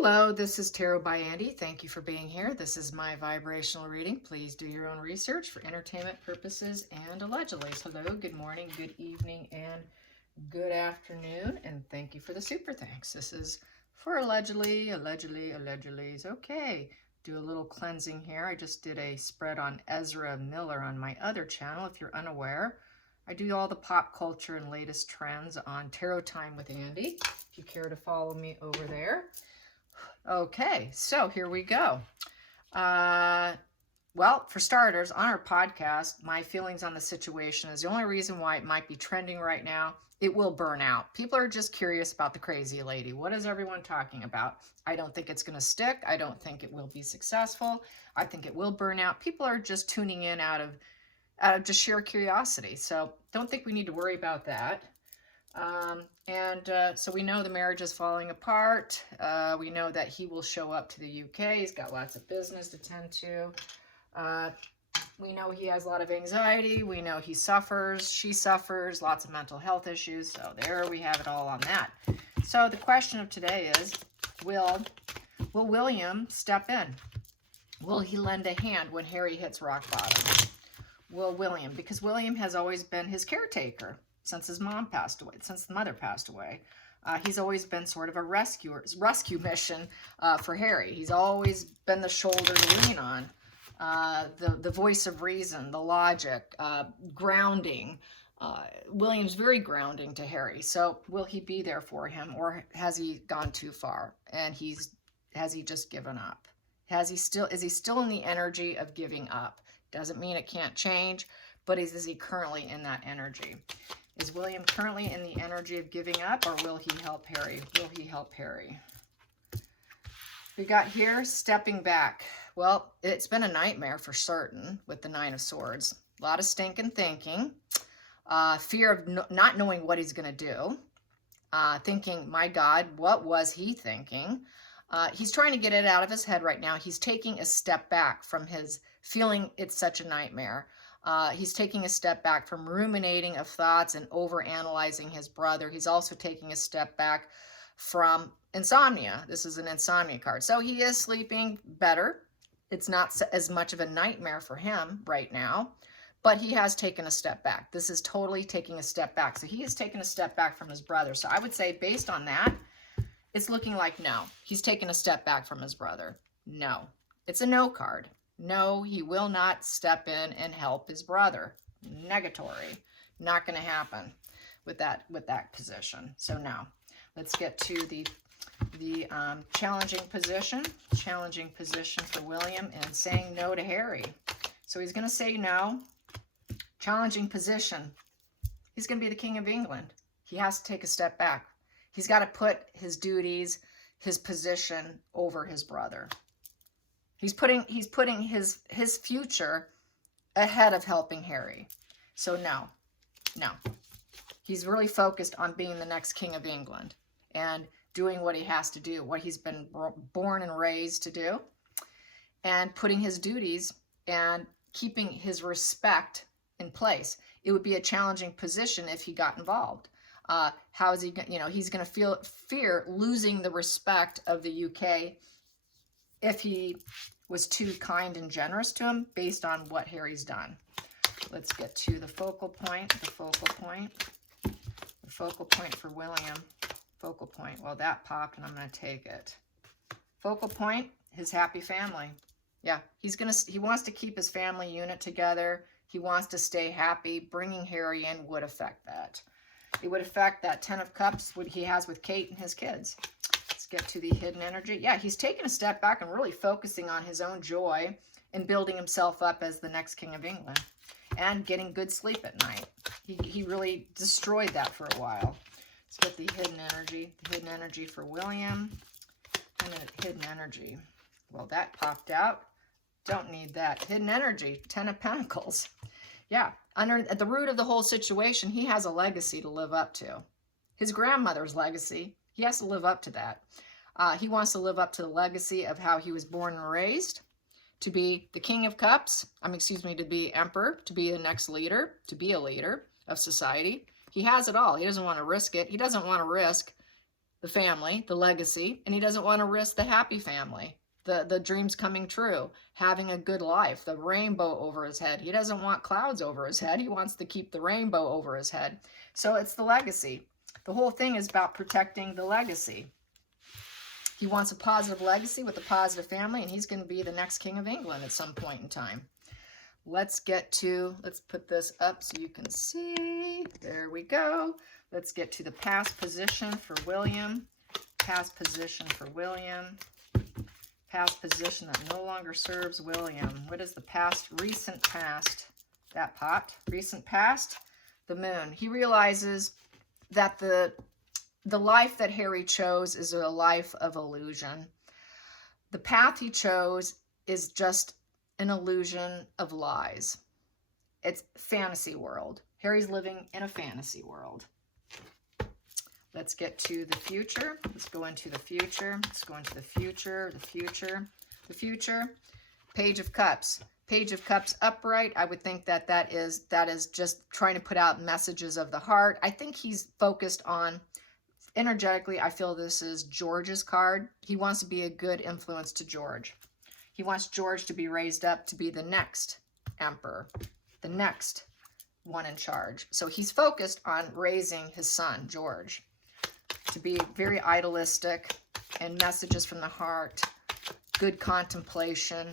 Hello, this is Tarot by Andy. Thank you for being here. This is my vibrational reading. Please do your own research for entertainment purposes and allegedly. Hello, good morning, good evening, and good afternoon. And thank you for the super thanks. This is for allegedly. Okay, do a little cleansing here. I just did a spread on Ezra Miller on my other channel. If you're unaware, I do all the pop culture and latest trends on Tarot Time with Andy. If you care to follow me over there. Okay, so here we go. Well, for starters, on our podcast, my feelings on the situation is the only reason why it might be trending right now. It will burn out. People are just curious about the crazy lady. What is everyone talking about? I don't think it's going to stick. I don't think it will be successful. I think it will burn out. People are just tuning in out of just sheer curiosity. So don't think we need to worry about that. So we know the marriage is falling apart. We know that he will show up to the UK. He's got lots of business to tend to. We know he has a lot of anxiety. We know he suffers. She suffers. Lots of mental health issues. So there we have it all on that. So the question of today is, will William step in? Will he lend a hand when Harry hits rock bottom? Will William? Because William has always been his caretaker. Since his mom passed away, since the mother passed away. He's always been sort of a rescue mission for Harry. He's always been the shoulder to lean on, the voice of reason, the logic, grounding. William's very grounding to Harry. So will he be there for him, or has he gone too far? And has he just given up? Is he still in the energy of giving up? Doesn't mean it can't change, but is he currently in that energy? Is William currently in the energy of giving up, or will he help Harry? Will he help Harry? We got here, stepping back. Well, it's been a nightmare for certain with the Nine of Swords. A lot of stinking thinking, fear of not knowing what he's going to do, thinking, my God, what was he thinking? He's trying to get it out of his head right now. He's taking a step back from his feeling it's such a nightmare. He's taking a step back from ruminating of thoughts and over-analyzing his brother. He's also taking a step back from insomnia. This is an insomnia card. So he is sleeping better. It's not as much of a nightmare for him right now, but he has taken a step back. This is totally taking a step back. So he has taken a step back from his brother. So I would say based on that, it's looking like no. He's taken a step back from his brother. No. It's a no card. No, he will not step in and help his brother. Negatory. Not going to happen with that position. So now, let's get to the challenging position. Challenging position for William and saying no to Harry. So he's going to say no. Challenging position. He's going to be the King of England. He has to take a step back. He's got to put his duties, his position over his brother. He's putting his future ahead of helping Harry. So no. He's really focused on being the next King of England and doing what he has to do, what he's been born and raised to do, and putting his duties and keeping his respect in place. It would be a challenging position if he got involved. How is he, he's going to fear losing the respect of the UK if he was too kind and generous to him based on what Harry's done. Let's get to the focal point. The focal point for William. Focal point. Well, that popped and I'm going to take it. Focal point, his happy family. Yeah, he wants to keep his family unit together. He wants to stay happy. Bringing Harry in would affect that. It would affect that 10 of Cups what he has with Kate and his kids. Get to the hidden energy. Yeah, he's taking a step back and really focusing on his own joy and building himself up as the next King of England and getting good sleep at night. He really destroyed that for a while. Let's get the hidden energy. The hidden energy for William. And a hidden energy. Well, that popped out. Don't need that. Hidden energy. 10 of Pentacles. Yeah, at the root of the whole situation, he has a legacy to live up to. His grandmother's legacy. He has to live up to that. He wants to live up to the legacy of how he was born and raised, to be the King of Cups, to be Emperor, to be the next leader, to be a leader of society. He has it all. He doesn't want to risk it. He doesn't want to risk the family, the legacy, and he doesn't want to risk the happy family, the dreams coming true, having a good life, the rainbow over his head. He doesn't want clouds over his head. He wants to keep the rainbow over his head. So it's the legacy. The whole thing is about protecting the legacy. He wants a positive legacy with a positive family, and he's going to be the next King of England at some point in time. Let's put this up so you can see. There we go. Let's get to the past position for William. Past position for William. Past position that no longer serves William. What is the past, recent past? That pot, recent past, the moon. He realizes that the life that Harry chose is a life of illusion. The path he chose is just an illusion of lies. It's fantasy world. Harry's living in a fantasy world. Let's get to the future. Let's go into the future. Let's go into the future, the future, the future. Page of Cups. Page of Cups upright. I would think that is just trying to put out messages of the heart. I think he's focused on, energetically, I feel this is George's card. He wants to be a good influence to George. He wants George to be raised up to be the next emperor, the next one in charge. So he's focused on raising his son, George, to be very idealistic and messages from the heart, good contemplation,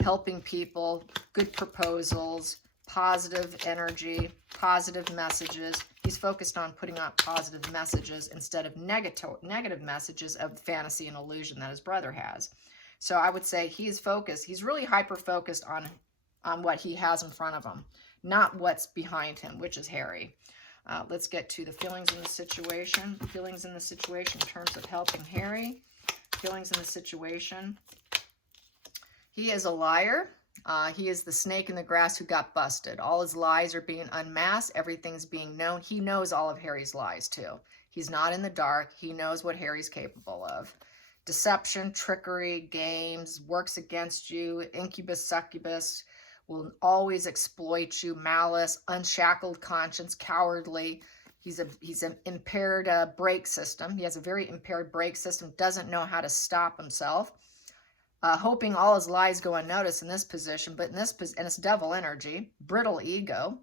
helping people, good proposals, positive energy, positive messages. He's focused on putting out positive messages instead of negative messages of fantasy and illusion that his brother has. So I would say he's focused. He's really hyper-focused on what he has in front of him, not what's behind him, which is Harry. Let's get to the feelings in the situation. Feelings in the situation in terms of helping Harry. Feelings in the situation. He is a liar. He is the snake in the grass who got busted. All his lies are being unmasked. Everything's being known. He knows all of Harry's lies too. He's not in the dark. He knows what Harry's capable of. Deception, trickery, games, works against you, incubus, succubus, will always exploit you, malice, unshackled conscience, cowardly. He's an impaired brake system. He has a very impaired brake system, doesn't know how to stop himself. Hoping all his lies go unnoticed in this position, but in it's devil energy, brittle ego.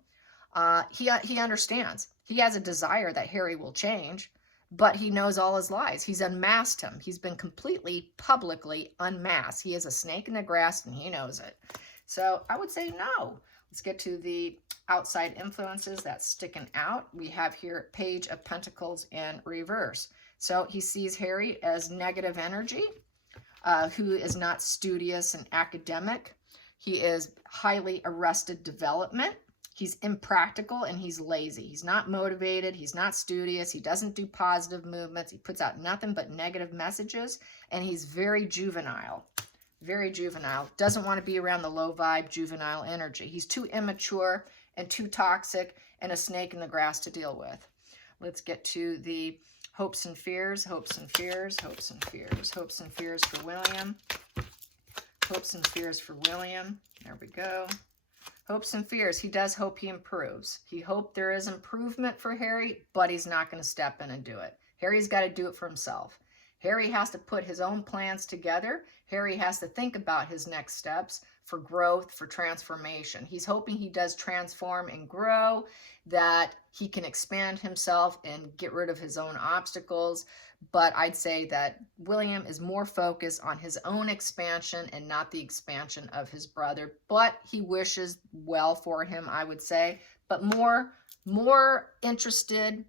He understands. He has a desire that Harry will change, but he knows all his lies. He's unmasked him. He's been completely, publicly unmasked. He is a snake in the grass, and he knows it. So I would say no. Let's get to the outside influences that's sticking out. We have here Page of Pentacles in reverse. So he sees Harry as negative energy, who is not studious and academic. He is highly arrested development. He's impractical and he's lazy. He's not motivated. He's not studious. He doesn't do positive movements. He puts out nothing but negative messages, and he's very juvenile. Very juvenile. Doesn't want to be around the low vibe juvenile energy. He's too immature and too toxic and a snake in the grass to deal with. Let's get to the hopes and fears, hopes and fears, hopes and fears, hopes and fears for William. Hopes and fears for William. There we go. Hopes and fears. He does hope he improves. He hoped there is improvement for Harry, but he's not going to step in and do it. Harry's got to do it for himself. Harry has to put his own plans together. Harry has to think about his next steps for growth, for transformation. He's hoping he does transform and grow, that he can expand himself and get rid of his own obstacles. But I'd say that William is more focused on his own expansion and not the expansion of his brother. But he wishes well for him, I would say, but more interested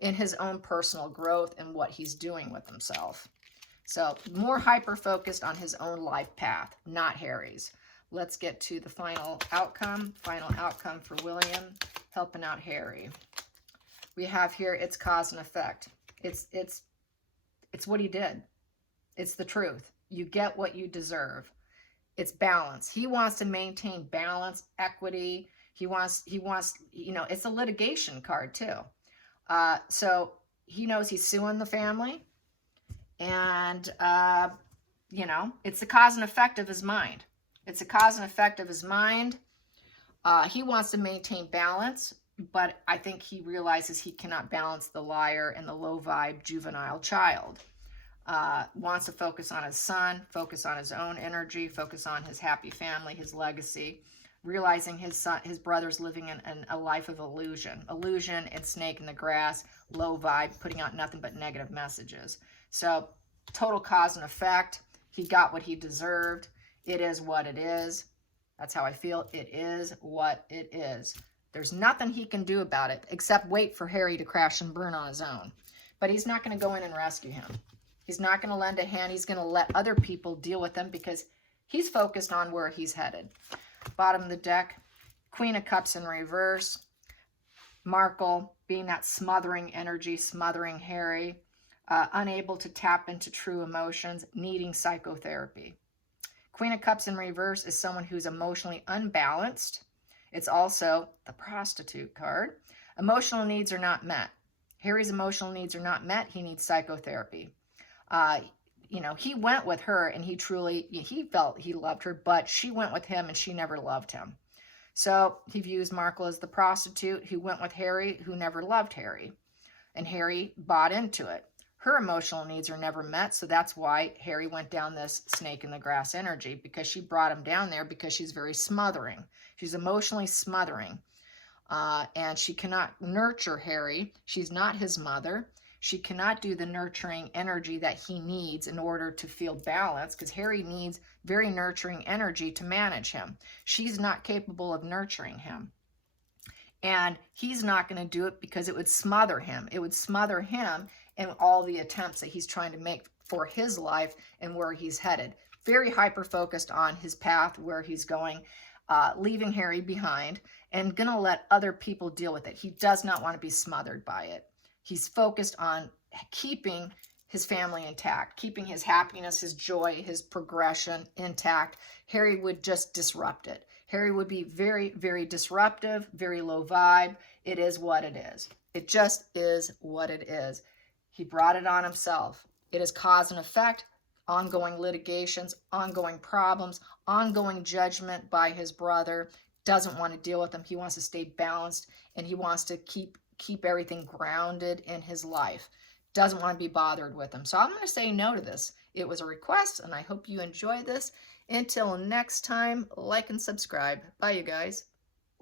in his own personal growth and what he's doing with himself. So more hyper-focused on his own life path, not Harry's. Let's get to the final outcome. Final outcome for William, helping out Harry. We have here, it's cause and effect. It's what he did. It's the truth. You get what you deserve. It's balance. He wants to maintain balance, equity. He wants, you know, it's a litigation card too. So he knows he's suing the family, and, you know, it's the cause and effect of his mind. It's a cause and effect of his mind. He wants to maintain balance. but I think he realizes he cannot balance the liar and the low vibe juvenile child. Wants to focus on his son, focus on his own energy, focus on his happy family, his legacy, realizing his brother's living in a life of illusion and snake in the grass, low vibe, putting out nothing but negative messages. So total cause and effect. He got what he deserved. It is what it is. That's how I feel. It is what it is. There's nothing he can do about it except wait for Harry to crash and burn on his own. But he's not going to go in and rescue him. He's not going to lend a hand. He's going to let other people deal with him because he's focused on where he's headed. Bottom of the deck, Queen of Cups in reverse. Markle being that smothering energy, smothering Harry, unable to tap into true emotions, needing psychotherapy. Queen of Cups in reverse is someone who's emotionally unbalanced. It's also the prostitute card. Emotional needs are not met. Harry's emotional needs are not met. He needs psychotherapy. He went with her and he felt he loved her, but she went with him and she never loved him. So he views Markle as the prostitute who went with Harry, who never loved Harry. And Harry bought into it. Her emotional needs are never met, so that's why Harry went down this snake in the grass energy, because she brought him down there because she's very smothering. She's emotionally smothering. And she cannot nurture Harry. She's not his mother. She cannot do the nurturing energy that he needs in order to feel balanced, because Harry needs very nurturing energy to manage him. She's not capable of nurturing him. And he's not going to do it because it would smother him. It would smother him in all the attempts that he's trying to make for his life and where he's headed. Very hyper-focused on his path, where he's going, leaving Harry behind, and going to let other people deal with it. He does not want to be smothered by it. He's focused on keeping his family intact, keeping his happiness, his joy, his progression intact. Harry would just disrupt it. Harry would be very, very disruptive, very low vibe. It is what it is. It just is what it is. He brought it on himself. It is cause and effect, ongoing litigations, ongoing problems, ongoing judgment by his brother. Doesn't want to deal with them. He wants to stay balanced, and he wants to keep everything grounded in his life. Doesn't want to be bothered with them. So I'm going to say no to this. It was a request, and I hope you enjoy this. Until next time, like and subscribe. Bye, you guys.